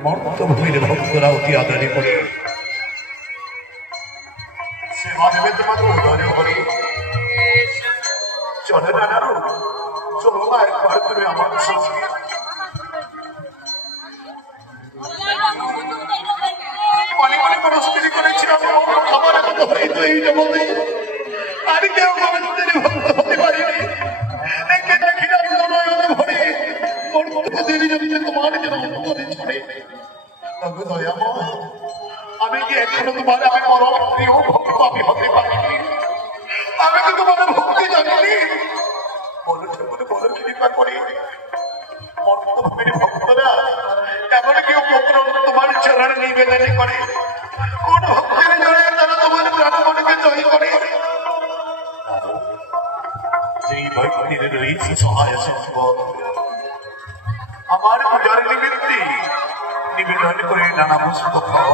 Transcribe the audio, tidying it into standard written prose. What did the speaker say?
মর্তভূমির ভক্তরা অতি আদরে করে সেবা দেবে তোমাদের উদরে হরে। চলে না চলো না একবার তুমি আমার সঙ্গে। মনে মনে পরস্পরি করেছিলাম খাবার কথা হয়তো এই জগতে আর কেউ গোবিন্দের ভক্ত হতে পারেনি। দেখে দেখিলাম নয়নে ভরে মোর প্রতিদিন যদি তোমার যেন অন্তরে ছড়ে। আমি কি এখনো তোমার আমি পরম প্রিয় ভক্ত আমি হতে পারিনি? আমি তো তোমার ভক্তি জানিনি। বলো ঠাকুর বলো কৃপা করে মর্তভূমির ভক্তরা এমন কেউ প্রকরণ তোমার চরণে নিবেদন করে? কোন ভক্তের জন্য তারা তোমার প্রাণমনকে জয় করে? যেই ভক্তির রয়েছে সহায় সম্পদ আমার পূজার নিমিত্তে নিবেদন করে নানা পুষ্প ফল